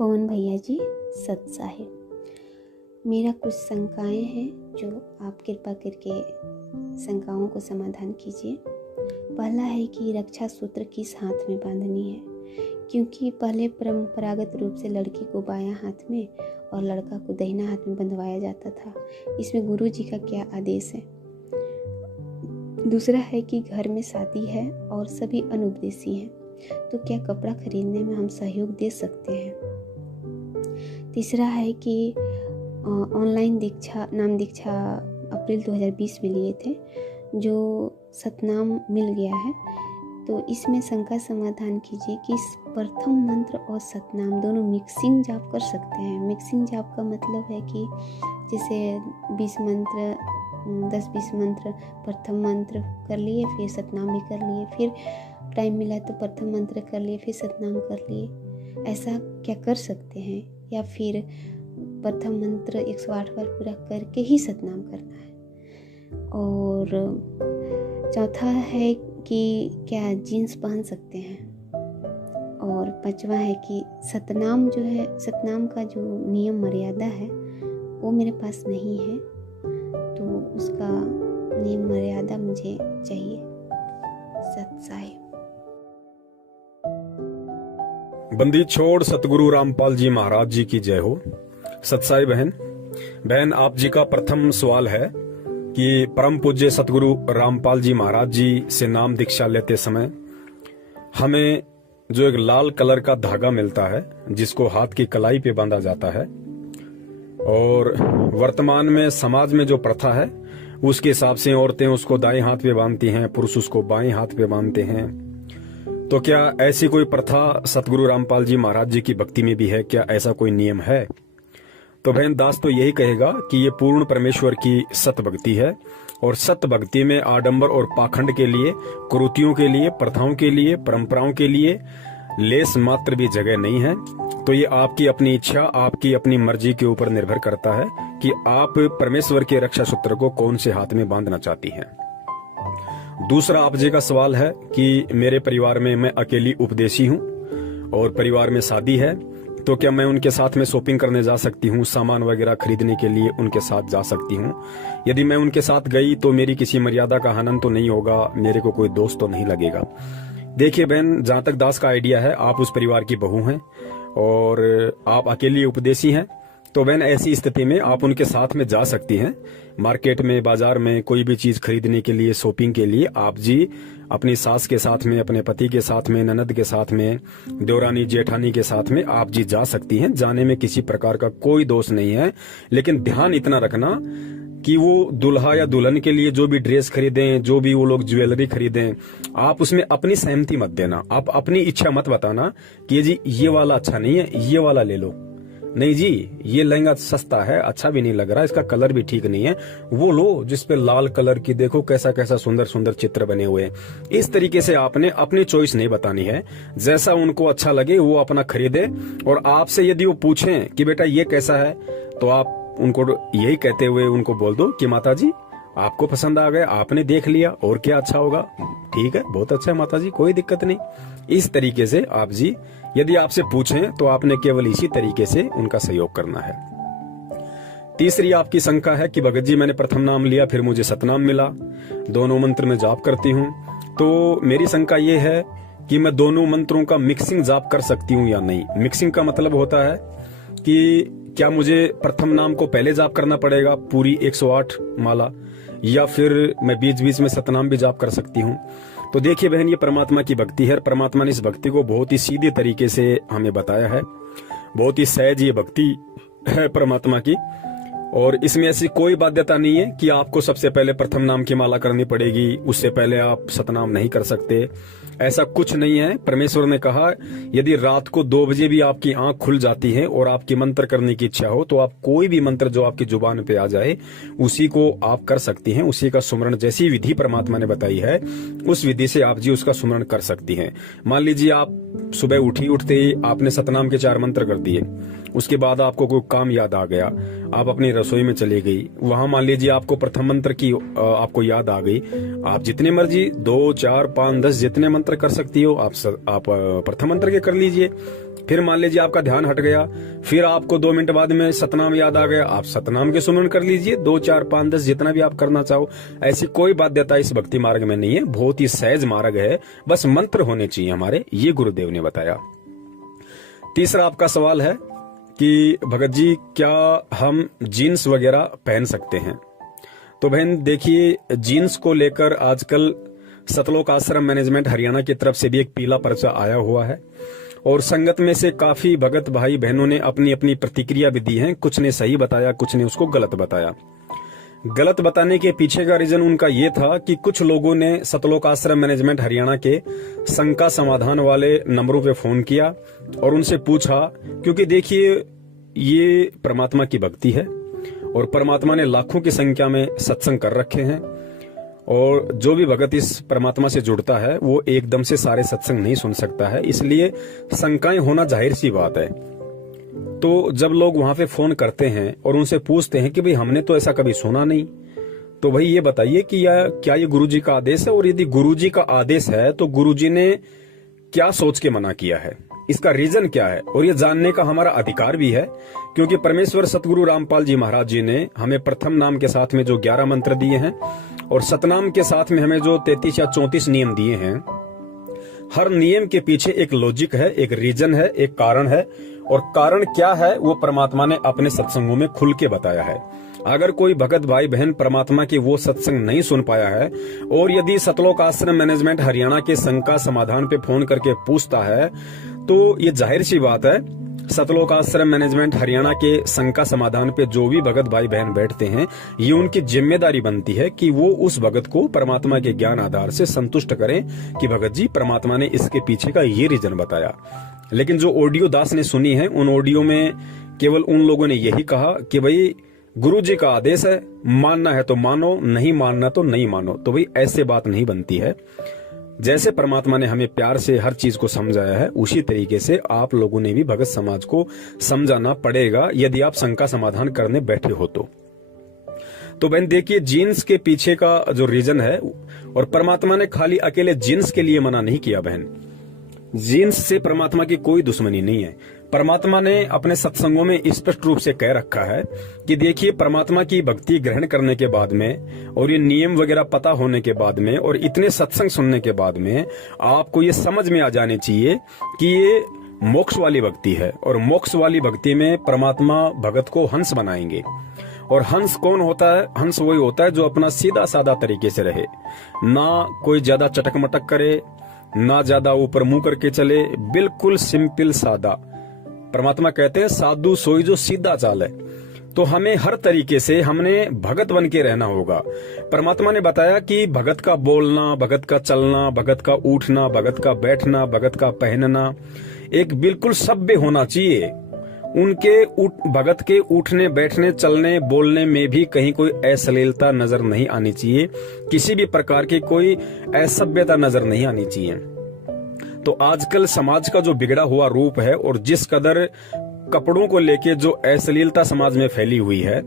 पवन भैया जी सत साहिब, मेरा कुछ शंकाएं हैं जो आप कृपा करके शंकाओं को समाधान कीजिए। पहला है कि रक्षा सूत्र किस हाथ में बांधनी है, क्योंकि पहले परंपरागत रूप से लड़की को बायां हाथ में और लड़का को दाहिना हाथ में बंधवाया जाता था। इसमें गुरु जी का क्या आदेश है। दूसरा है कि घर में शादी है और सभी अनुपदेशी हैं, तो क्या कपड़ा खरीदने में हम सहयोग दे सकते हैं। तीसरा है कि ऑनलाइन नाम दीक्षा अप्रैल 2020 में लिए थे, जो सतनाम मिल गया है, तो इसमें शंका समाधान कीजिए कि प्रथम मंत्र और सतनाम दोनों मिक्सिंग जाप कर सकते हैं। मिक्सिंग जाप का मतलब है कि जैसे 20 मंत्र 10-20 मंत्र प्रथम मंत्र कर लिए, फिर सतनाम भी कर लिए, फिर टाइम मिला तो प्रथम मंत्र कर लिए, फिर सतनाम कर लिए। ऐसा क्या कर सकते हैं, या फिर प्रथम मंत्र 108 बार पूरा करके ही सतनाम करना है। और चौथा है कि क्या जीन्स पहन सकते हैं। और पांचवा है कि सतनाम जो है, सतनाम का जो नियम मर्यादा है वो मेरे पास नहीं है, तो उसका नियम मर्यादा मुझे चाहिए। सत साहिब। बंदी छोड़ सतगुरु रामपाल जी महाराज जी की जय हो। सतसाई बहन, आप जी का प्रथम सवाल है कि परम पूज्य सतगुरु रामपाल जी महाराज जी से नाम दीक्षा लेते समय हमें जो एक लाल कलर का धागा मिलता है, जिसको हाथ की कलाई पे बांधा जाता है, और वर्तमान में समाज में जो प्रथा है उसके हिसाब से औरतें उसको दाएं हाथ पे बांधती हैं, पुरुष उसको बाएं हाथ पे बांधते हैं। तो क्या ऐसी कोई प्रथा सतगुरु रामपाल जी महाराज जी की भक्ति में भी है? क्या ऐसा कोई नियम है? तो बहन दास तो यही कहेगा कि ये पूर्ण परमेश्वर की सत भक्ति है, और सत भक्ति में आडंबर और पाखंड के लिए, कुरीतियों के लिए, प्रथाओं के लिए, परंपराओं के लिए लेस मात्र भी जगह नहीं है। तो ये आपकी अपनी इच्छा, आपकी अपनी मर्जी के ऊपर निर्भर करता है कि आप परमेश्वर के रक्षा सूत्र को कौन से हाथ में बांधना चाहती हैं। दूसरा आप जी का सवाल है कि मेरे परिवार में मैं अकेली उपदेशी हूँ और परिवार में शादी है, तो क्या मैं उनके साथ में शॉपिंग करने जा सकती हूँ, सामान वगैरह खरीदने के लिए उनके साथ जा सकती हूँ। यदि मैं उनके साथ गई तो मेरी किसी मर्यादा का हनन तो नहीं होगा, मेरे को कोई दोष तो नहीं लगेगा। देखिए बहन, जहां तक दास का आइडिया है, आप उस परिवार की बहू हैं और आप अकेली उपदेशी हैं, तो बहन ऐसी स्थिति में आप उनके साथ में जा सकती हैं। मार्केट में, बाजार में कोई भी चीज खरीदने के लिए, शॉपिंग के लिए आप जी अपनी सास के साथ में, अपने पति के साथ में, ननद के साथ में, देवरानी जेठानी के साथ में आप जी जा सकती हैं। जाने में किसी प्रकार का कोई दोष नहीं है, लेकिन ध्यान इतना रखना कि वो दुल्हा या दुल्हन के लिए जो भी ड्रेस खरीदें, जो भी वो लोग ज्वेलरी खरीदें, आप उसमें अपनी सहमति मत देना। आप अपनी इच्छा मत बताना कि जी ये वाला अच्छा नहीं है, ये वाला ले लो। नहीं जी, ये लहंगा सस्ता है, अच्छा भी नहीं लग रहा, इसका कलर भी ठीक नहीं है, वो लो जिसपे लाल कलर की देखो कैसा कैसा सुंदर सुंदर चित्र बने हुए हैं। इस तरीके से आपने अपनी चॉइस नहीं बतानी है। जैसा उनको अच्छा लगे वो अपना खरीदे, और आपसे यदि वो पूछें कि बेटा ये कैसा है, तो आप उनको यही कहते हुए उनको बोल दो कि माता जी आपको पसंद आ गया, आपने देख लिया, और क्या अच्छा होगा, ठीक है, बहुत अच्छा है माता जी, कोई दिक्कत नहीं। इस तरीके से आप जी यदि आपसे पूछें तो आपने केवल इसी तरीके से उनका सहयोग करना है। तीसरी आपकी शंका है कि भगत जी मैंने प्रथम नाम लिया, फिर मुझे सतनाम मिला, दोनों मंत्र में जाप करती हूँ, तो मेरी शंका ये है कि मैं दोनों मंत्रों का मिक्सिंग जाप कर सकती हूँ या नहीं। मिक्सिंग का मतलब होता है कि क्या मुझे प्रथम नाम को पहले जाप करना पड़ेगा पूरी 108 माला, या फिर मैं बीच बीच में सतनाम भी जाप कर सकती हूँ। तो देखिए बहन, ये परमात्मा की भक्ति है। परमात्मा ने इस भक्ति को बहुत ही सीधे तरीके से हमें बताया है, बहुत ही सहज ये भक्ति है परमात्मा की, और इसमें ऐसी कोई बाध्यता नहीं है कि आपको सबसे पहले प्रथम नाम की माला करनी पड़ेगी, उससे पहले आप सतनाम नहीं कर सकते। ऐसा कुछ नहीं है। परमेश्वर ने कहा यदि रात को 2 बजे भी आपकी आंख खुल जाती है और आपकी मंत्र करने की इच्छा हो, तो आप कोई भी मंत्र जो आपकी जुबान पे आ जाए उसी को आप कर सकती हैं। उसी का सुमरण, जैसी विधि परमात्मा ने बताई है उस विधि से आप जी उसका सुमरण कर सकती हैं। मान लीजिए आप सुबह उठते ही आपने सतनाम के 4 मंत्र कर दिए, उसके बाद आपको कोई काम याद आ गया, आप अपनी रसोई में चली गई, वहां मान लीजिए आपको प्रथम मंत्र की आपको याद आ गई, आप जितने मर्जी 2, 4, 5, 10 जितने मंत्र कर सकती हो आप प्रथम मंत्र के कर लीजिए। फिर मान लीजिए आपका ध्यान हट गया, फिर आपको 2 मिनट बाद में सतनाम याद आ गया, आप सतनाम के सुमरन कर लीजिए, 2, 4, 5, 10 जितना भी आप करना चाहो। ऐसी कोई बाध्यता इस भक्ति मार्ग में नहीं है, बहुत ही सहज मार्ग है, बस मंत्र होने चाहिए हमारे, ये गुरुदेव ने बताया। तीसरा आपका सवाल है कि भगत जी क्या हम जीन्स वगैरह पहन सकते हैं? तो बहन देखिए, जीन्स को लेकर आजकल सतलोक आश्रम मैनेजमेंट हरियाणा की तरफ से भी एक पीला पर्चा आया हुआ है और संगत में से काफी भगत भाई बहनों ने अपनी अपनी प्रतिक्रिया भी दी है। कुछ ने सही बताया, कुछ ने उसको गलत बताया। गलत बताने के पीछे का रीजन उनका ये था कि कुछ लोगों ने सतलोक आश्रम मैनेजमेंट हरियाणा के शंका समाधान वाले नंबरों पे फोन किया और उनसे पूछा, क्योंकि देखिए ये परमात्मा की भक्ति है और परमात्मा ने लाखों की संख्या में सत्संग कर रखे हैं और जो भी भगत इस परमात्मा से जुड़ता है वो एकदम से सारे सत्संग नहीं सुन सकता है, इसलिए शंकाएं होना जाहिर सी बात है। तो जब लोग वहां पे फोन करते हैं और उनसे पूछते हैं कि भाई हमने तो ऐसा कभी सुना नहीं, तो भाई ये बताइए कि क्या ये गुरुजी का आदेश है, और यदि गुरुजी का आदेश है तो गुरुजी ने क्या सोच के मना किया है, इसका रीजन क्या है, और ये जानने का हमारा अधिकार भी है, क्योंकि परमेश्वर सतगुरु रामपाल जी महाराज जी ने हमें प्रथम नाम के साथ में जो 11 मंत्र दिए हैं और सतनाम के साथ में हमें जो 33 या 34 नियम दिए हैं, हर नियम के पीछे एक लॉजिक है, एक रीजन है, एक कारण है, और कारण क्या है वो परमात्मा ने अपने सत्संगों में खुल के बताया है। अगर कोई भगत भाई बहन परमात्मा के वो सत्संग नहीं सुन पाया है और यदि सतलोक आश्रम मैनेजमेंट हरियाणा के शंका समाधान पे फोन करके पूछता है, तो ये जाहिर सी बात है सतलोक आश्रम मैनेजमेंट हरियाणा के शंका समाधान पे जो भी भगत भाई बहन बैठते हैं, ये उनकी जिम्मेदारी बनती है कि वो उस भगत को परमात्मा के ज्ञान आधार से संतुष्ट करें कि भगत जी परमात्मा ने इसके पीछे का ये रीजन बताया। लेकिन जो ऑडियो दास ने सुनी है, उन ऑडियो में केवल उन लोगों ने यही कहा कि भाई गुरु जी का आदेश है, मानना है तो मानो, नहीं मानना तो नहीं मानो। तो भाई ऐसे बात नहीं बनती है। जैसे परमात्मा ने हमें प्यार से हर चीज को समझाया है, उसी तरीके से आप लोगों ने भी भगत समाज को समझाना पड़ेगा यदि आप शंका समाधान करने बैठे हो तो बहन देखिए, जीन्स के पीछे का जो रीजन है, और परमात्मा ने खाली अकेले जीन्स के लिए मना नहीं किया बहन, जीन्स से परमात्मा की कोई दुश्मनी नहीं है। परमात्मा ने अपने सत्संगों में स्पष्ट रूप से कह रखा है कि देखिए, परमात्मा की भक्ति ग्रहण करने के बाद में और ये नियम वगैरह पता होने के बाद में और इतने सत्संग सुनने के बाद में आपको ये समझ में आ जाने चाहिए कि ये मोक्ष वाली भक्ति है, और मोक्ष वाली भक्ति में परमात्मा भगत को हंस बनाएंगे। और हंस कौन होता है? हंस वही होता है जो अपना सीधा साधा तरीके से रहे, ना कोई ज्यादा चटक मटक करे, ना ज्यादा ऊपर मुंह करके चले, बिल्कुल सिंपल सादा। परमात्मा कहते हैं साधु सोई जो सीधा चाल है। तो हमें हर तरीके से हमने भगत बन के रहना होगा। परमात्मा ने बताया कि भगत का बोलना, भगत का चलना, भगत का उठना, भगत का बैठना, भगत का पहनना एक बिल्कुल सभ्य होना चाहिए। उनके भगत के उठने, बैठने, चलने, बोलने में भी कहीं कोई अश्लीलता नजर नहीं आनी चाहिए, किसी भी प्रकार की कोई असभ्यता नजर नहीं आनी चाहिए। तो आजकल समाज का जो बिगड़ा हुआ रूप है और जिस कदर कपड़ों को लेके जो अश्लीलता समाज में फैली हुई है,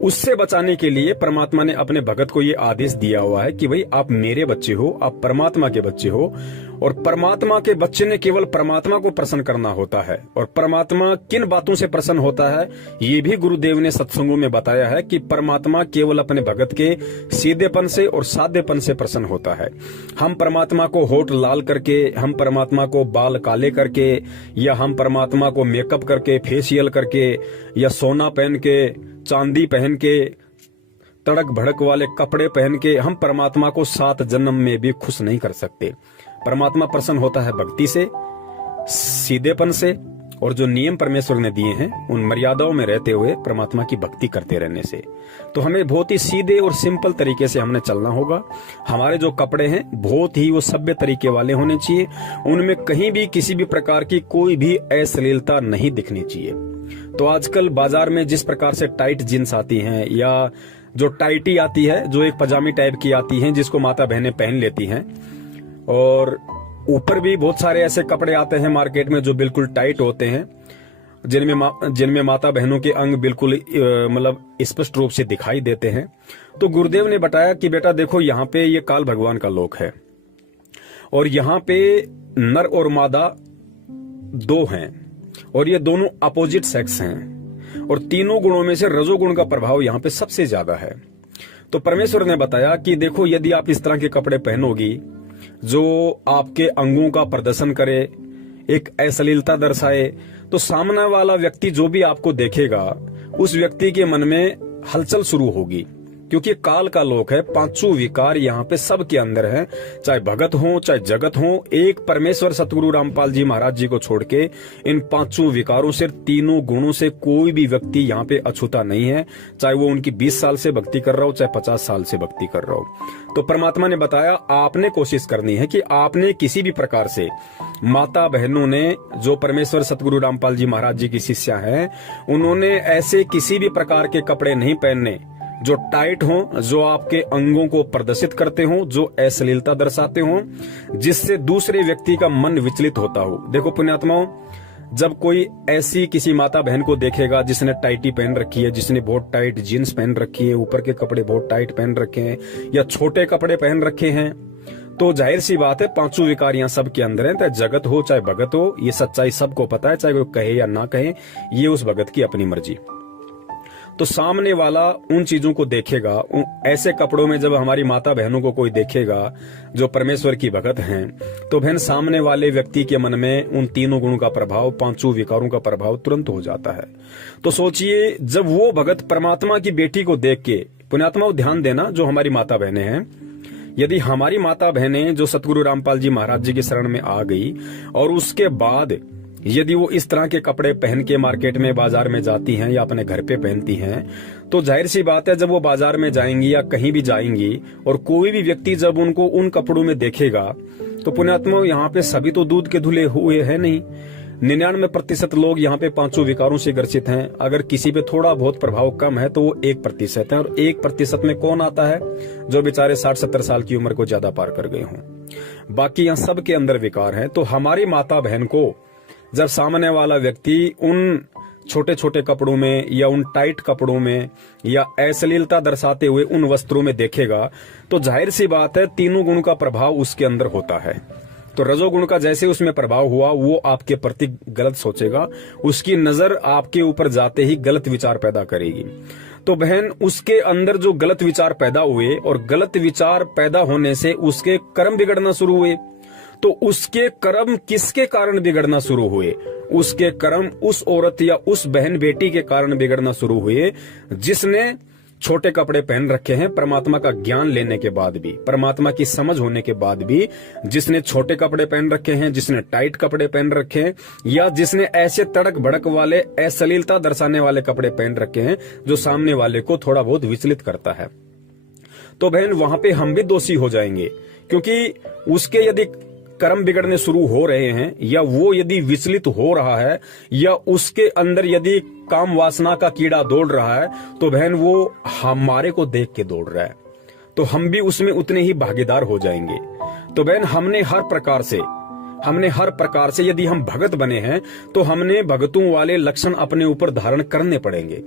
उससे बचाने के लिए परमात्मा ने अपने भगत को ये आदेश दिया हुआ है कि भाई आप मेरे बच्चे हो, आप परमात्मा के बच्चे हो, और परमात्मा के बच्चे ने केवल परमात्मा को प्रसन्न करना होता है। और परमात्मा किन बातों से प्रसन्न होता है ये भी गुरुदेव ने सत्संगों में बताया है कि परमात्मा केवल अपने भगत के सीधेपन से और साधेपन से प्रसन्न होता है। हम परमात्मा को होठ लाल करके, हम परमात्मा को बाल काले करके, या हम परमात्मा को मेकअप करके, फेशियल करके, या सोना पहन के, चांदी पहन के, तड़क भड़क वाले कपड़े पहन के हम परमात्मा को 7 जन्म में भी खुश नहीं कर सकते। परमात्मा प्रसन्न होता है भक्ति से, सीधेपन से, और जो नियम परमेश्वर ने दिए हैं उन मर्यादाओं में रहते हुए परमात्मा की भक्ति करते रहने से। तो हमें बहुत ही सीधे और सिंपल तरीके से हमने चलना होगा। हमारे जो कपड़े हैं बहुत ही वो सभ्य तरीके वाले होने चाहिए, उनमें कहीं भी किसी भी प्रकार की कोई भी अश्लीलता नहीं दिखनी चाहिए। तो आजकल बाजार में जिस प्रकार से टाइट जींस आती हैं, या जो टाइटी आती है, जो एक पजामी टाइप की आती हैं जिसको माता बहनें पहन लेती हैं, और ऊपर भी बहुत सारे ऐसे कपड़े आते हैं मार्केट में जो बिल्कुल टाइट होते हैं, जिनमें माता बहनों के अंग बिल्कुल मतलब स्पष्ट रूप से दिखाई देते हैं। तो गुरुदेव ने बताया कि बेटा देखो, यहाँ पे ये काल भगवान का लोक है, और यहाँ पे नर और मादा दो हैं और ये दोनों अपोजिट सेक्स हैं और तीनों गुणों में से रजोगुण का प्रभाव यहाँ पे सबसे ज्यादा है। तो परमेश्वर ने बताया कि देखो, यदि आप इस तरह के कपड़े पहनोगी जो आपके अंगों का प्रदर्शन करे, एक अश्लीलता दर्शाए, तो सामने वाला व्यक्ति जो भी आपको देखेगा उस व्यक्ति के मन में हलचल शुरू होगी, क्योंकि काल का लोक है। पांचों विकार यहाँ पे सबके अंदर है, चाहे भगत हो चाहे जगत हो। एक परमेश्वर सतगुरु रामपाल जी महाराज जी को छोड़ के इन पांचों विकारों से, तीनों गुणों से कोई भी व्यक्ति यहाँ पे अछूता नहीं है, चाहे वो उनकी 20 साल से भक्ति कर रहा हो चाहे 50 साल से भक्ति कर रहा हो। तो परमात्मा ने बताया आपने कोशिश करनी है कि आपने किसी भी प्रकार से, माता बहनों ने जो परमेश्वर सतगुरु रामपाल जी महाराज जी की शिष्या हैं, उन्होंने ऐसे किसी भी प्रकार के कपड़े नहीं पहनने जो टाइट हो, जो आपके अंगों को प्रदर्शित करते हो, जो अश्लीलता दर्शाते हो, जिससे दूसरे व्यक्ति का मन विचलित होता हो। देखो पुण्यात्माओं, जब कोई ऐसी किसी माता बहन को देखेगा जिसने टाइटी पहन रखी है, जिसने बहुत टाइट जीन्स पहन रखी है, ऊपर के कपड़े बहुत टाइट पहन रखे हैं या छोटे कपड़े पहन रखे हैं, तो जाहिर सी बात है पांचों विकार यहाँ सबके अंदर है। चाहे जगत हो चाहे भगत हो, ये सच्चाई सबको पता है, चाहे कोई कहे या ना कहे, ये उस भगत की अपनी मर्जी। तो सामने वाला उन चीजों को देखेगा, ऐसे कपड़ों में जब हमारी माता बहनों को कोई देखेगा जो परमेश्वर की भगत हैं, तो बहन सामने वाले व्यक्ति के मन में उन तीनों गुणों का प्रभाव, पांचों विकारों का प्रभाव तुरंत हो जाता है। तो सोचिए, जब वो भगत परमात्मा की बेटी को देख के, पुण्यात्माओं ध्यान देना, जो हमारी माता बहनें हैं, यदि हमारी माता बहनें जो सतगुरु रामपाल जी महाराज जी की शरण में आ गई और उसके बाद यदि वो इस तरह के कपड़े पहन के मार्केट में, बाजार में जाती हैं या अपने घर पे पहनती हैं, तो जाहिर सी बात है जब वो बाजार में जाएंगी या कहीं भी जाएंगी और कोई भी व्यक्ति जब उनको उन कपड़ों में देखेगा, तो पुण्यात्मा यहाँ पे सभी तो दूध के धुले हुए हैं नहीं। 99% लोग यहाँ पे पांचों विकारों से ग्रसित हैं। अगर किसी पे थोड़ा बहुत प्रभाव कम है तो वो 1% है, और 1% में कौन आता है? जो बेचारे 60-70 साल की उम्र को ज्यादा पार कर गए हों। बाकी यहाँ सबके अंदर विकार है। तो हमारी माता बहन को जब सामने वाला व्यक्ति उन छोटे छोटे कपड़ों में या उन टाइट कपड़ों में या अश्लीलता दर्शाते हुए उन वस्त्रों में देखेगा, तो जाहिर सी बात है तीनों गुण का प्रभाव उसके अंदर होता है। तो रजोगुण का जैसे उसमें प्रभाव हुआ, वो आपके प्रति गलत सोचेगा, उसकी नजर आपके ऊपर जाते ही गलत विचार पैदा करेगी। तो बहन, उसके अंदर जो गलत विचार पैदा हुए और गलत विचार पैदा होने से उसके कर्म बिगड़ना शुरू हुए, तो उसके कर्म किसके कारण बिगड़ना शुरू हुए? उसके कर्म उस औरत या उस बहन बेटी के कारण बिगड़ना शुरू हुए जिसने छोटे कपड़े पहन रखे हैं। परमात्मा का ज्ञान लेने के बाद भी, परमात्मा की समझ होने के बाद भी, जिसने छोटे कपड़े पहन रखे हैं, जिसने टाइट कपड़े पहन रखे हैं, या जिसने ऐसे तड़क भड़क वाले, अश्लीलता दर्शाने वाले कपड़े पहन रखे हैं जो सामने वाले को थोड़ा बहुत विचलित करता है, तो बहन वहां पे हम भी दोषी हो जाएंगे। क्योंकि उसके यदि कर्म बिगड़ने शुरू हो रहे हैं, या वो यदि विचलित हो रहा है, या उसके अंदर यदि काम वासना का कीड़ा दौड़ रहा है, तो बहन वो हमारे को देख के दौड़ रहा है, तो हम भी उसमें उतने ही भागीदार हो जाएंगे। तो बहन, हमने हर प्रकार से यदि हम भगत बने हैं, तो हमने भगतों वाले लक्षण अपने ऊपर धारण करने पड़ेंगे।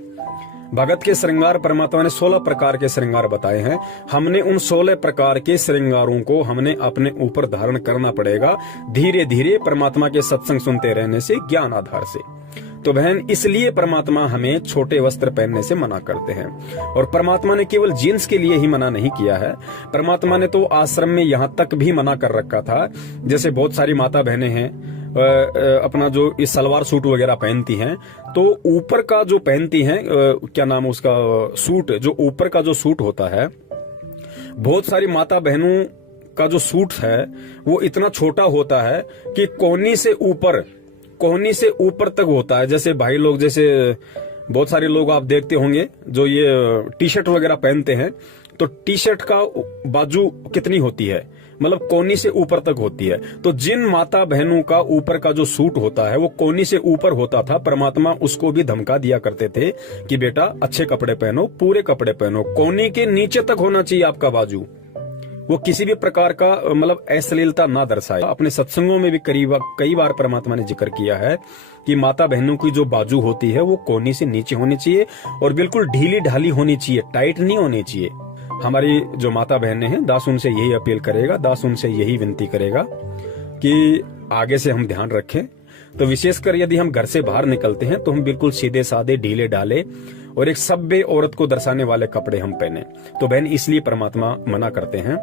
भगत के श्रृंगार परमात्मा ने 16 प्रकार के श्रृंगार बताए हैं। हमने उन 16 प्रकार के श्रृंगारों को हमने अपने ऊपर धारण करना पड़ेगा, धीरे धीरे परमात्मा के सत्संग सुनते रहने से, ज्ञान आधार से। तो बहन, इसलिए परमात्मा हमें छोटे वस्त्र पहनने से मना करते हैं। और परमात्मा ने केवल जीन्स के लिए ही मना नहीं किया है, परमात्मा ने तो आश्रम में यहाँ तक भी मना कर रखा था। जैसे बहुत सारी माता बहनें हैं अपना जो इस सलवार सूट वगैरह पहनती हैं, तो ऊपर का जो पहनती हैं, क्या नाम है उसका, सूट, जो ऊपर का जो सूट होता है, बहुत सारी माता बहनों का जो सूट है वो इतना छोटा होता है कि कोहनी से ऊपर तक होता है। जैसे भाई लोग, जैसे बहुत सारे लोग आप देखते होंगे जो ये टी शर्ट वगैरह पहनते हैं, तो टी शर्ट का बाजू कितनी होती है, मतलब कोहनी से ऊपर तक होती है। तो जिन माता बहनों का ऊपर का जो सूट होता है वो कोहनी से ऊपर होता था, परमात्मा उसको भी धमका दिया करते थे कि बेटा अच्छे कपड़े पहनो, पूरे कपड़े पहनो, कोहनी के नीचे तक होना चाहिए आपका बाजू, वो किसी भी प्रकार का मतलब अश्लीलता ना दर्शाए। अपने सत्संगों में भी कई बार परमात्मा ने जिक्र किया है कि माता बहनों की जो बाजू होती है वो कोहनी से नीचे होनी चाहिए और बिल्कुल ढीली ढाली होनी चाहिए, टाइट नहीं होनी चाहिए। हमारी जो माता बहनें हैं, दास उनसे यही अपील करेगा, दास उनसे यही विनती करेगा कि आगे से हम ध्यान रखें। तो विशेषकर यदि हम घर से बाहर निकलते हैं तो हम बिल्कुल सीधे साधे ढीले ढाले और एक सभ्य औरत को दर्शाने वाले कपड़े हम पहने। तो बहन इसलिए परमात्मा मना करते हैं।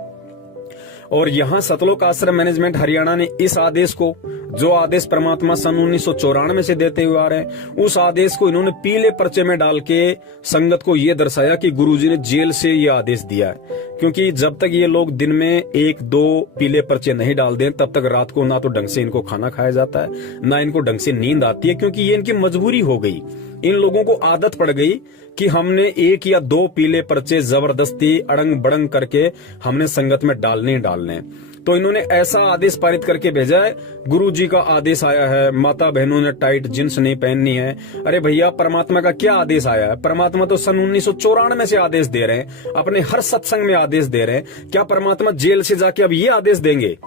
और यहाँ सतलोक आश्रम मैनेजमेंट हरियाणा ने इस आदेश को, जो आदेश परमात्मा सन 1994 से देते हुए आ रहे हैं, उस आदेश को इन्होंने पीले पर्चे में डाल के संगत को ये दर्शाया कि गुरुजी ने जेल से ये आदेश दिया है। क्योंकि जब तक ये लोग दिन में 1-2 पीले पर्चे नहीं डाल दें तब तक रात को ना तो ढंग से इनको खाना खाया जाता है, ना इनको ढंग से नींद आती है, क्योंकि ये इनकी मजबूरी हो गई। इन लोगों को आदत पड़ गई कि हमने 1 या 2 पीले पर्चे जबरदस्ती अड़ंग बड़ंग करके हमने संगत में डालने ही डालने। तो इन्होंने ऐसा आदेश पारित करके भेजा है, गुरुजी का आदेश आया है, माता बहनों ने टाइट जींस नहीं पहननी है। अरे भैया, परमात्मा का क्या आदेश आया है? परमात्मा तो सन 1994 से आदेश दे रहे हैं, अपने हर सत्संग में आदेश दे रहे हैं। क्या परमात्मा जेल से जाके अब ये आदेश देंगे?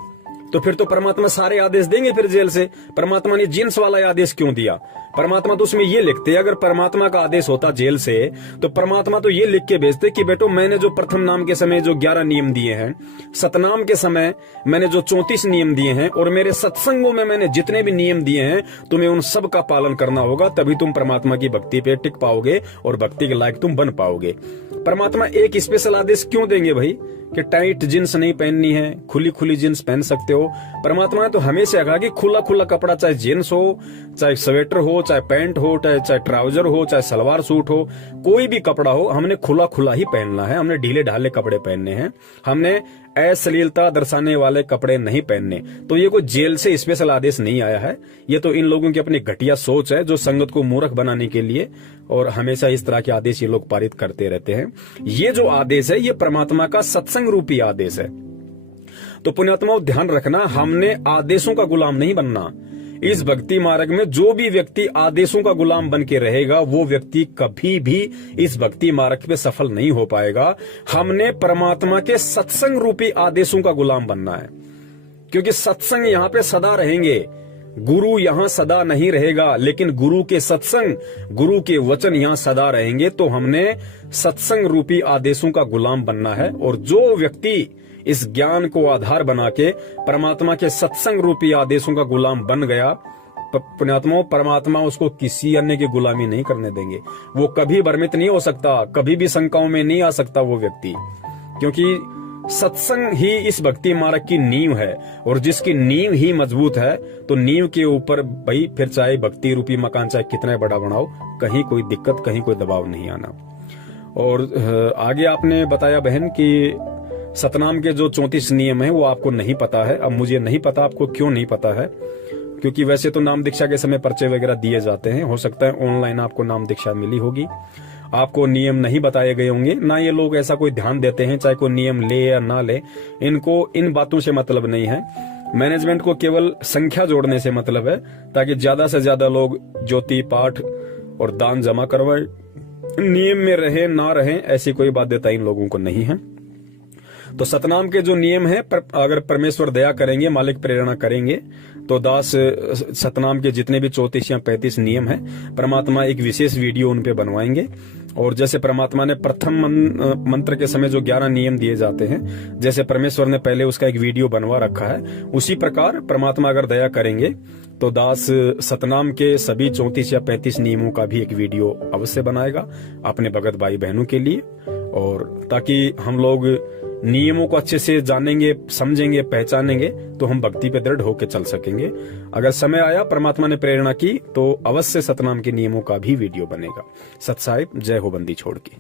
तो फिर तो परमात्मा सारे आदेश देंगे फिर जेल से। परमात्मा ने जींस वाला आदेश क्यों दिया? परमात्मा तो उसमें ये लिखते, अगर परमात्मा का आदेश होता जेल से तो परमात्मा तो ये लिख के भेजते कि बेटो, मैंने जो प्रथम नाम के समय जो 11 नियम दिए हैं, सतनाम के समय मैंने जो 34 नियम दिए हैं, और मेरे सत्संगों में मैंने जितने भी नियम दिए हैं, तुम्हें उन सब का पालन करना होगा, तभी तुम परमात्मा की भक्ति पे टिक पाओगे और भक्ति के लायक तुम बन पाओगे। परमात्मा एक स्पेशल आदेश क्यों देंगे भाई कि टाइट जींस नहीं पहननी है, खुली खुली जींस पहन सकते हो? परमात्मा ने तो हमेशा कहा कि खुला खुला कपड़ा, चाहे जींस हो, चाहे स्वेटर हो, चाहे पैंट हो, चाहे ट्राउजर हो, चाहे सलवार सूट हो, कोई भी कपड़ा हो, हमने खुला खुला ही पहनना है। हमने ढीले ढाले कपड़े पहनने हैं, हमने अश्लीलता दर्शाने वाले कपड़े नहीं पहनने। तो ये कोई जेल से स्पेशल आदेश नहीं आया है, ये तो इन लोगों की अपनी घटिया सोच है, जो संगत को मूर्ख बनाने के लिए और हमेशा इस तरह के आदेश ये लोग पारित करते रहते हैं। ये जो आदेश है, ये परमात्मा का सत्संग रूपी आदेश है। तो पुण्यात्माओं, ध्यान रखना, हमने आदेशों का गुलाम नहीं बनना। इस भक्ति मार्ग में जो भी व्यक्ति आदेशों का गुलाम बन के रहेगा, वो व्यक्ति कभी भी इस भक्ति मार्ग पे सफल नहीं हो पाएगा। हमने परमात्मा के सत्संग रूपी आदेशों का गुलाम बनना है, क्योंकि सत्संग यहाँ पे सदा रहेंगे। गुरु यहाँ सदा नहीं रहेगा, लेकिन गुरु के सत्संग, गुरु के वचन यहाँ सदा रहेंगे। तो हमने सत्संग रूपी आदेशों का गुलाम बनना है। और जो व्यक्ति इस ज्ञान को आधार बना के परमात्मा के सत्संग रूपी आदेशों का गुलाम बन गया, पुण्यात्माओं, परमात्मा उसको किसी अन्य की गुलामी नहीं करने देंगे। वो कभी भ्रमित नहीं हो सकता, कभी भी शंकाओं में नहीं आ सकता वो व्यक्ति, क्योंकि सत्संग ही इस भक्ति मार्ग की नींव है। और जिसकी नींव ही मजबूत है, तो नींव के ऊपर भाई फिर चाहे भक्ति रूपी मकान चाहे कितना बड़ा बनाओ, कहीं कोई दिक्कत, कहीं कोई दबाव नहीं आना। और आगे आपने बताया बहन कि सतनाम के जो 34 नियम है वो आपको नहीं पता है। अब मुझे नहीं पता आपको क्यों नहीं पता है, क्योंकि वैसे तो नाम दीक्षा के समय पर्चे वगैरह दिए जाते हैं। हो सकता है ऑनलाइन आपको नाम दीक्षा मिली होगी, आपको नियम नहीं बताए गए होंगे। ना ये लोग ऐसा कोई ध्यान देते हैं, चाहे कोई नियम ले या ना ले, इनको इन बातों से मतलब नहीं है। मैनेजमेंट को केवल संख्या जोड़ने से मतलब है, ताकि ज्यादा से ज्यादा लोग ज्योति पाठ और दान जमा करवाए। नियम में रहे ना रहे ऐसी कोई बाध्यता इन लोगों को नहीं है। तो सतनाम के जो नियम है, अगर परमेश्वर दया करेंगे, मालिक प्रेरणा करेंगे, तो दास सतनाम के जितने भी 34 या 35 नियम है, परमात्मा एक विशेष वीडियो उन पे बनवाएंगे। और जैसे परमात्मा ने प्रथम मंत्र के समय जो 11 नियम दिए जाते हैं, जैसे परमेश्वर ने पहले उसका एक वीडियो बनवा रखा है, उसी प्रकार परमात्मा अगर दया करेंगे तो दास सतनाम के सभी 34 या 35 नियमों का भी एक वीडियो अवश्य बनाएगा अपने भगत भाई बहनों के लिए, और ताकि हम लोग नियमों को अच्छे से जानेंगे, समझेंगे, पहचानेंगे, तो हम भक्ति पे दृढ़ होकर चल सकेंगे। अगर समय आया, परमात्मा ने प्रेरणा की, तो अवश्य सतनाम के नियमों का भी वीडियो बनेगा। सत साहिब, जय हो बंदी छोड़ की।